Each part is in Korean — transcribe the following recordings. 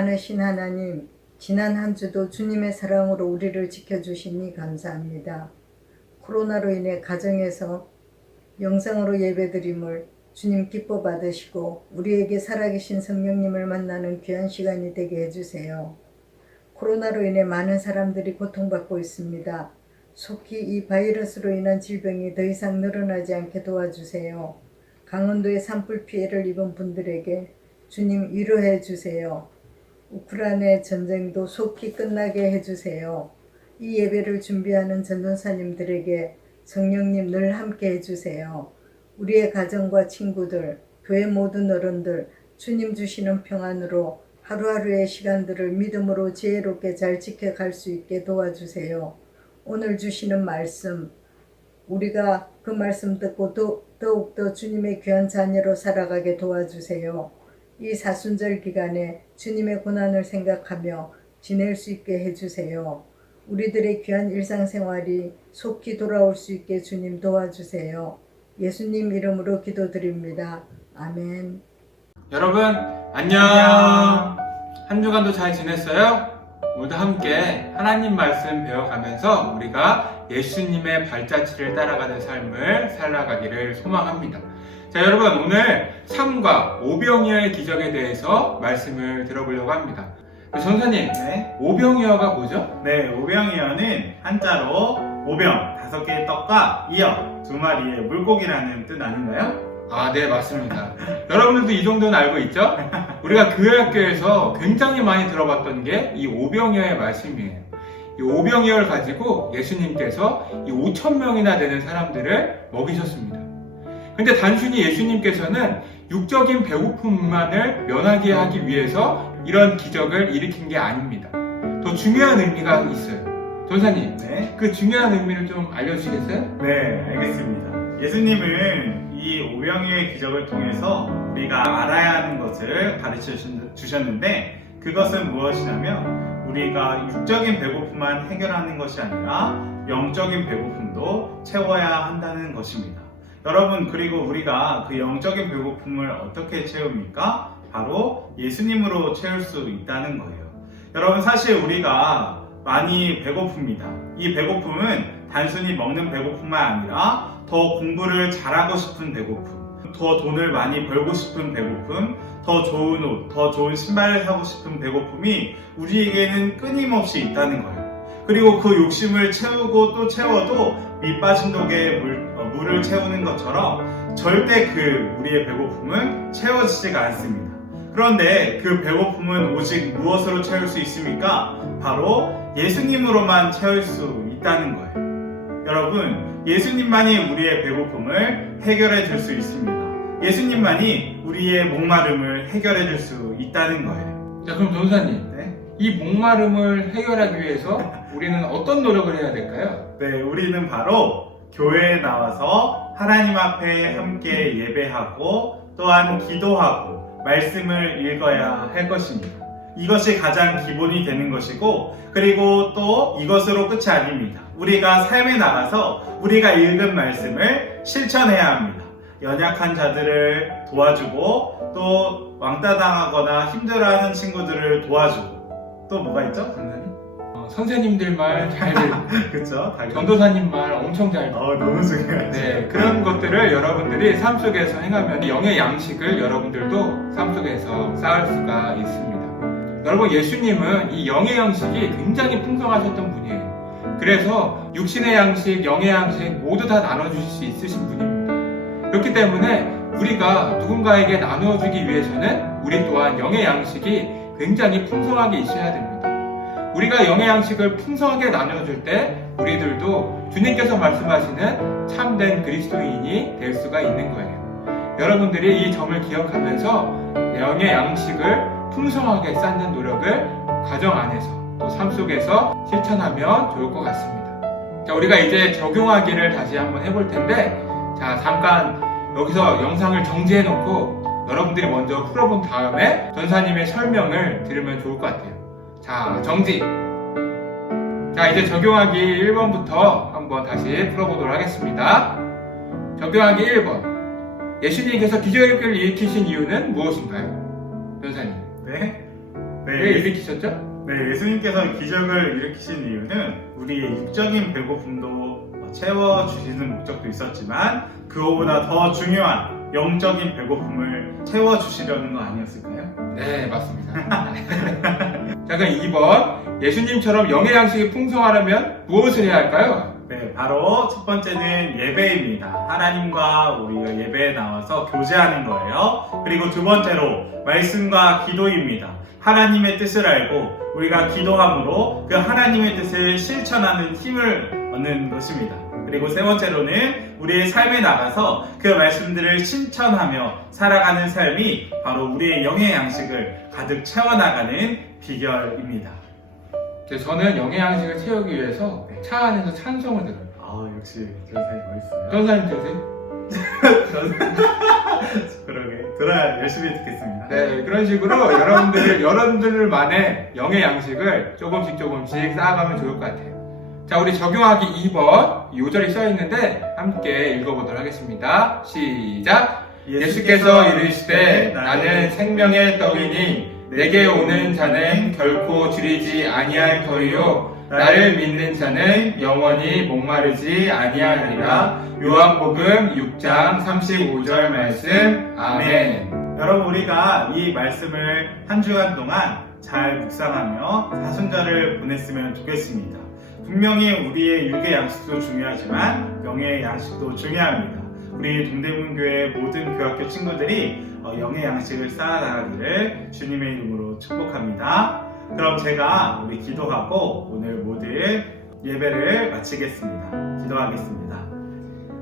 많으신 하나님, 지난 한 주도 주님의 사랑으로 우리를 지켜주시니 감사합니다. 코로나로 인해 가정에서 영상으로 예배드림을 주님 기뻐 받으시고 우리에게 살아계신 성령님을 만나는 귀한 시간이 되게 해주세요. 코로나로 인해 많은 사람들이 고통받고 있습니다. 속히 이 바이러스로 인한 질병이 더 이상 늘어나지 않게 도와주세요. 강원도에 산불 피해를 입은 분들에게 주님 위로해 주세요. 우크라이나 전쟁도 속히 끝나게 해주세요. 이 예배를 준비하는 전도사님들에게 성령님 늘 함께 해주세요. 우리의 가정과 친구들, 교회 모든 어른들, 주님 주시는 평안으로 하루하루의 시간들을 믿음으로 지혜롭게 잘 지켜갈 수 있게 도와주세요. 오늘 주시는 말씀, 우리가 그 말씀 듣고 더, 더욱더 주님의 귀한 자녀로 살아가게 도와주세요. 이 사순절 기간에 주님의 고난을 생각하며 지낼 수 있게 해주세요. 우리들의 귀한 일상생활이 속히 돌아올 수 있게 주님 도와주세요. 예수님 이름으로 기도드립니다. 아멘. 여러분 안녕. 한 주간도 잘 지냈어요? 모두 함께 하나님 말씀 배워가면서 우리가 예수님의 발자취를 따라가는 삶을 살아가기를 소망합니다. 자 여러분 오늘 삶과 오병이어의 기적에 대해서 말씀을 들어보려고 합니다. 그 전사님 네. 오병이어가 뭐죠? 네, 오병이어는 한자로 오병, 다섯 개의 떡과 이어, 두 마리의 물고기라는 뜻 아닌가요? 아, 네, 맞습니다. 여러분들도 이 정도는 알고 있죠? 우리가 교회 학교에서 굉장히 많이 들어봤던 게 이 오병이어의 말씀이에요. 이 오병이어를 가지고 예수님께서 이 5천 명이나 되는 사람들을 먹이셨습니다. 근데 단순히 예수님께서는 육적인 배고픔만을 면하게 하기 위해서 이런 기적을 일으킨 게 아닙니다. 더 중요한 의미가 있어요. 전사님, 네. 그 중요한 의미를 좀 알려주시겠어요? 네, 알겠습니다. 예수님은 이 오병이어의 기적을 통해서 우리가 알아야 하는 것을 가르쳐 주셨는데 그것은 무엇이냐면 우리가 육적인 배고픔만 해결하는 것이 아니라 영적인 배고픔도 채워야 한다는 것입니다. 여러분, 그리고 우리가 그 영적인 배고픔을 어떻게 채웁니까? 바로 예수님으로 채울 수 있다는 거예요. 여러분 사실 우리가 많이 배고픕니다. 이 배고픔은 단순히 먹는 배고픔만 아니라 더 공부를 잘하고 싶은 배고픔, 더 돈을 많이 벌고 싶은 배고픔, 더 좋은 옷, 더 좋은 신발을 사고 싶은 배고픔이 우리에게는 끊임없이 있다는 거예요. 그리고 그 욕심을 채우고 또 채워도 밑 빠진 독에 물, 어, 물을 채우는 것처럼 절대 그 우리의 배고픔은 채워지지가 않습니다. 그런데 그 배고픔은 오직 무엇으로 채울 수 있습니까? 바로 예수님으로만 채울 수 있다는 거예요. 여러분, 예수님만이 우리의 배고픔을 해결해 줄 수 있습니다. 예수님만이 우리의 목마름을 해결해 줄 수 있다는 거예요. 자, 그럼 전사님, 네? 이 목마름을 해결하기 위해서 우리는 어떤 노력을 해야 될까요? 네, 우리는 바로 교회에 나와서 하나님 앞에 함께 예배하고 또한 기도하고 말씀을 읽어야 할 것입니다. 이것이 가장 기본이 되는 것이고 그리고 또 이것으로 끝이 아닙니다. 우리가 삶에 나가서 우리가 읽은 말씀을 실천해야 합니다. 연약한 자들을 도와주고 또 왕따 당하거나 힘들어하는 친구들을 도와주고 또 뭐가 있죠, 선생님? 어, 선생님들 말 잘 듣고. 당연히. 전도사님 말 엄청 잘 듣고, 어, 너무 중요하죠. 네, 그런 것들을 여러분들이 삶 속에서 행하면 영의 양식을 여러분들도 삶 속에서 쌓을 수가 있습니다. 여러분, 예수님은 이 영의 양식이 굉장히 풍성하셨던 분이에요. 그래서 육신의 양식, 영의 양식 모두 다 나눠주실 수 있으신 분입니다. 그렇기 때문에 우리가 누군가에게 나누어주기 위해서는 우리 또한 영의 양식이 굉장히 풍성하게 있어야 됩니다. 우리가 영의 양식을 풍성하게 나눠줄 때 우리들도 주님께서 말씀하시는 참된 그리스도인이 될 수가 있는 거예요. 여러분들이 이 점을 기억하면서 영의 양식을 풍성하게 쌓는 노력을 가정 안에서 또 삶 속에서 실천하면 좋을 것 같습니다. 자, 우리가 이제 적용하기를 다시 한번 해볼 텐데, 자, 잠깐 여기서 영상을 정지해 놓고 여러분들이 먼저 풀어본 다음에 전사님의 설명을 들으면 좋을 것 같아요. 자, 정지. 자, 이제 적용하기 1번부터 한번 다시 풀어보도록 하겠습니다. 적용하기 1번. 예수님께서 기적을 일으키신 이유는 무엇인가요? 변사님. 네. 왜 네, 일으키셨죠? 네, 예수님께서 기적을 일으키신 이유는 우리의 육적인 배고픔도 채워주시는 목적도 있었지만 그거보다 더 중요한 영적인 배고픔을 채워주시려는 거 아니었을까요? 네, 맞습니다. 자, 그럼 2번. 예수님처럼 영의 양식이 풍성하려면 무엇을 해야 할까요? 네, 바로 첫 번째는 예배입니다. 하나님과 우리가 예배에 나와서 교제하는 거예요. 그리고 두 번째로 말씀과 기도입니다. 하나님의 뜻을 알고 우리가 기도함으로 그 하나님의 뜻을 실천하는 힘을 얻는 것입니다. 그리고 세 번째로는 우리의 삶에 나가서 그 말씀들을 실천하며 살아가는 삶이 바로 우리의 영의 양식을 가득 채워나가는 비결입니다. 네, 저는 영의 양식을 채우기 위해서 차 안에서 찬송을 들어요. 아, 역시 전사님 멋있어요. 전사님 들으세요? 그러게. 들어야 열심히 듣겠습니다. 네, 그런 식으로 여러분들, 여러분들만의 영의 양식을 조금씩 조금씩 쌓아가면 좋을 것 같아요. 자, 우리 적용하기 2번 요절이 써 있는데 함께 읽어보도록 하겠습니다. 시작! 예수께서 이르시되 나는 생명의 떡이니 내게 오는 자는 결코 줄이지 아니할 터이요 나를 믿는 자는 영원히 목마르지 아니하리라 요한복음 6장 35절 말씀 아멘 여러분 우리가 이 말씀을 한 주간 동안 잘 묵상하며 사순절을 보냈으면 좋겠습니다. 분명히 우리의 육의 양식도 중요하지만 영의 양식도 중요합니다. 우리 동대문교회 모든 교학교 친구들이 어, 영의 양식을 쌓아나가기를 주님의 이름으로 축복합니다. 그럼 제가 우리 기도하고 오늘 모든 예배를 마치겠습니다. 기도하겠습니다.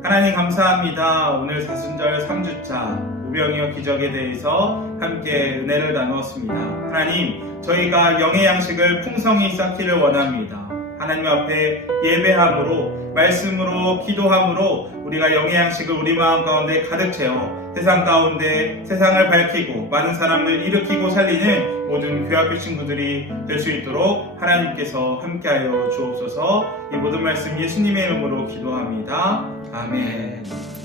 하나님 감사합니다. 오늘 사순절 3주차 우병이어 기적에 대해서 함께 은혜를 나누었습니다. 하나님, 저희가 영의 양식을 풍성히 쌓기를 원합니다. 하나님 앞에 예배함으로, 말씀으로, 기도함으로 우리가 영의 양식을 우리 마음 가운데 가득 채워 세상 가운데 세상을 밝히고 많은 사람을 일으키고 살리는 모든 교학교 친구들이 될 수 있도록 하나님께서 함께하여 주옵소서 이 모든 말씀 예수님의 이름으로 기도합니다. 아멘.